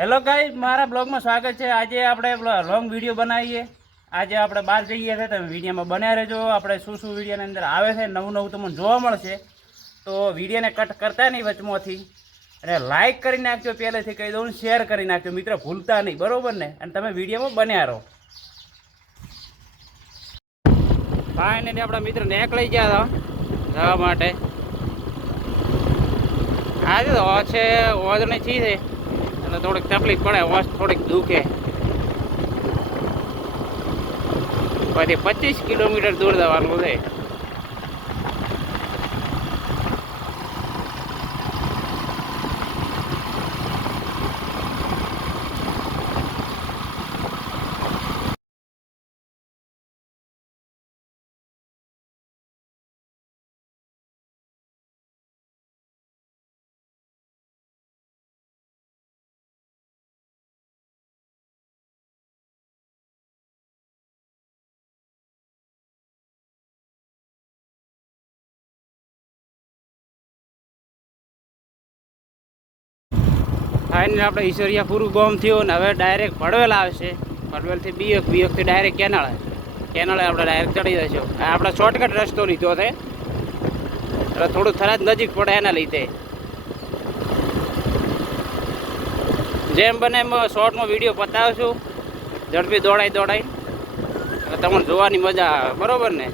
Hello guys, મારા બ્લોગમાં સ્વાગત છે। આજે આપણે લોંગ વિડીયો બનાવીએ। આજે આપણે બહાર જઈએ છીએ, તમે વિડીયોમાં બન્યા રહેજો। આપણે શું શું વિડીયોની અંદર આવે છે, નવું નવું તમને જોવા મળશે। તો વિડીયોને કટ કરતા નહીં વચમાંથી, અને લાઇક કરી નાખજો, પહેલેથી કહી દઉં, શેર કરી નાખજો મિત્રો, ભૂલતા નહીં, બરાબર ને? અને તમે વિડીયોમાં બન્યા રહો। ફાઇનલી આપણા મિત્ર નીકળી ગયા હતા જવા માટે। આજે તો છે ઓજણી છી છે એટલે થોડીક તકલીફ પડે, વોચ થોડીક દુખે। પછી 25 કિલોમીટર દૂર જવાનું છે। ફાઇનલી આપણે ઈશ્વરિયા પૂરું ગામ થયું ને હવે ડાયરેક્ટ ભડવેલ આવશે। ભડવેલથી બીયકથી ડાયરેક્ટ કેનાળે આપણે ડાયરેક્ટ ચડી જઈશું। આપણે શોર્ટકટ રસ્તો લીધો છે એટલે થોડું થરાદ નજીક પડે એના લીધે। જેમ બને એમ શોર્ટમાં વિડીયો બતાવશું, ઝડપી દોડાઈ એટલે તમને જોવાની મજા આવે, બરાબર ને?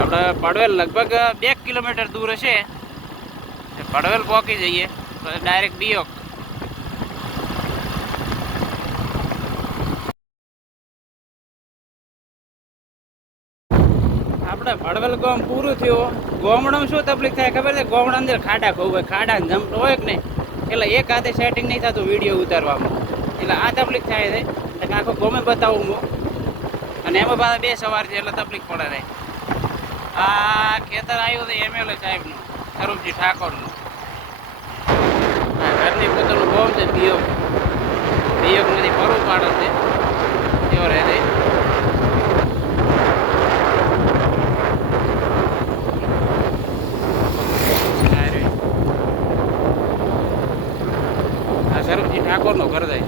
આપણે ભડવેલ લગભગ 2 કિલોમીટર દૂર હશે। ભડવેલ પહોંચી જઈએ તો ડાયરેક્ટ બીયોક। આપણે ભડવેલ ગામ પૂરું થયું। ગામડામાં શું તકલીફ થાય ખબર છે? ગામડા અંદર ખાડા ખૂબ હોય, ખાડા જમ્પ હોય કે નહીં, એટલે એક હાથે સેટિંગ નહીં થતું વિડીયો ઉતારવામાં, એટલે આ તકલીફ થાય છે। એટલે આખો ગમે બતાવું હું, અને એમાં પાછા 2 સવાર છે એટલે તકલીફ પડે રહે। આ ખેતર આવ્યું છે MLA સાહેબનું, સ્વરૂપજી ઠાકોરનું। ઘરની પોતાનું ગામ છે બીયોકમાંથી ફરવું પાડે છે એવો રહે છે। આ સ્વરૂપજી ઠાકોરનું ઘર છે।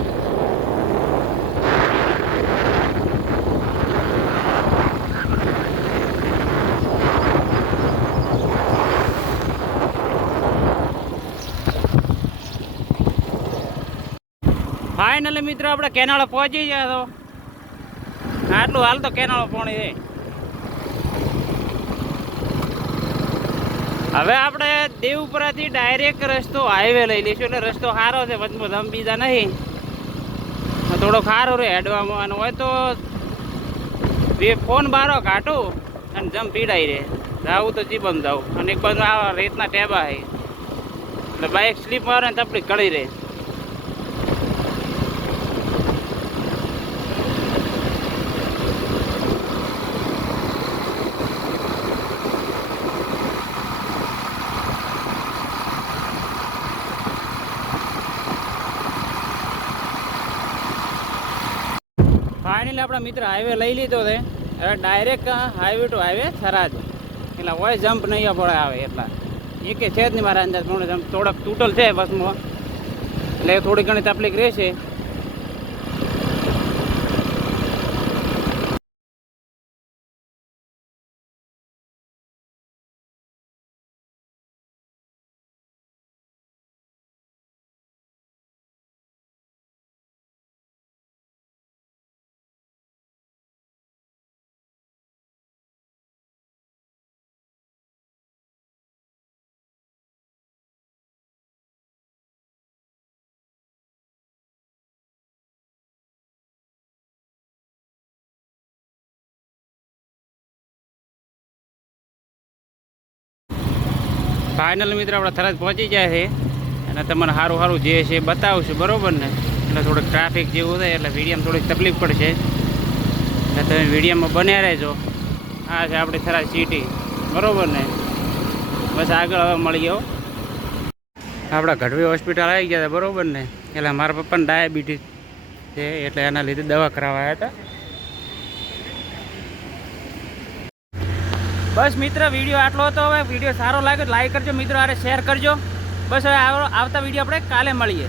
ફાઇનલી મિત્રો આપણે કેનાળે પહોંચી ગયા તો આટલું હાલ તો કેનાળો પાણી છે। હવે આપણે દેવપુરાથી ડાયરેક્ટ રસ્તો હાઈવે લઈ લઈશું, એટલે રસ્તો સારો છે, વચમાં ધમ બીજા નહીં, થોડો સારો રહે હેડવામાં। અને હોય તો ફોન બારો કાઢું અને જમ પીડાઈ રહે, જાવું તો જીબન જાવું, અને એક બાજુ આ રેતના ટેબા છે એટલે બાઇક સ્લીપ મારે ને તકલીફ કરી રહે। ફાઇનલી આપણા મિત્ર હાઈવે લઈ લીધો છે, હવે direct highway to highway Tharad, એટલે હોય જમ્પ નહીં પડે આવે એટલા એક છે જ નહીં મારા અંદાજ પ્રમાણે। જમ્પ થોડાક તૂટલ છે બસમાં, એટલે થોડી ઘણી તકલીફ રહેશે। ફાઇનલ મિત્ર આપણે થરાદ પહોંચી જાય છે, અને તમને સારું સારું જે છે બતાવશું, બરાબર ને? એટલે થોડુંક ટ્રાફિક જેવું થાય એટલે વિડીયોમાં થોડીક તકલીફ પડશે, એટલે તમે વિડીયોમાં બન્યા રહેજો। આ છે આપણી થરાદ સિટી, બરાબર ને? બસ આગળ હવે મળી ગયો। આપણા ગઢવી હોસ્પિટલ આવી ગયા હતા, બરાબર ને? એટલે મારા પપ્પાને ડાયાબિટીસ છે એટલે એના લીધે દવા કરાવવા આવ્યા હતા। બસ મિત્ર વિડીયો આટલો હતો। હવે વિડીયો સારો લાગે તો લાઈક કરજો મિત્રો, આરે શેર કરજો, બસ હવે આવતા વિડીયો આપણે કાલે મળીએ.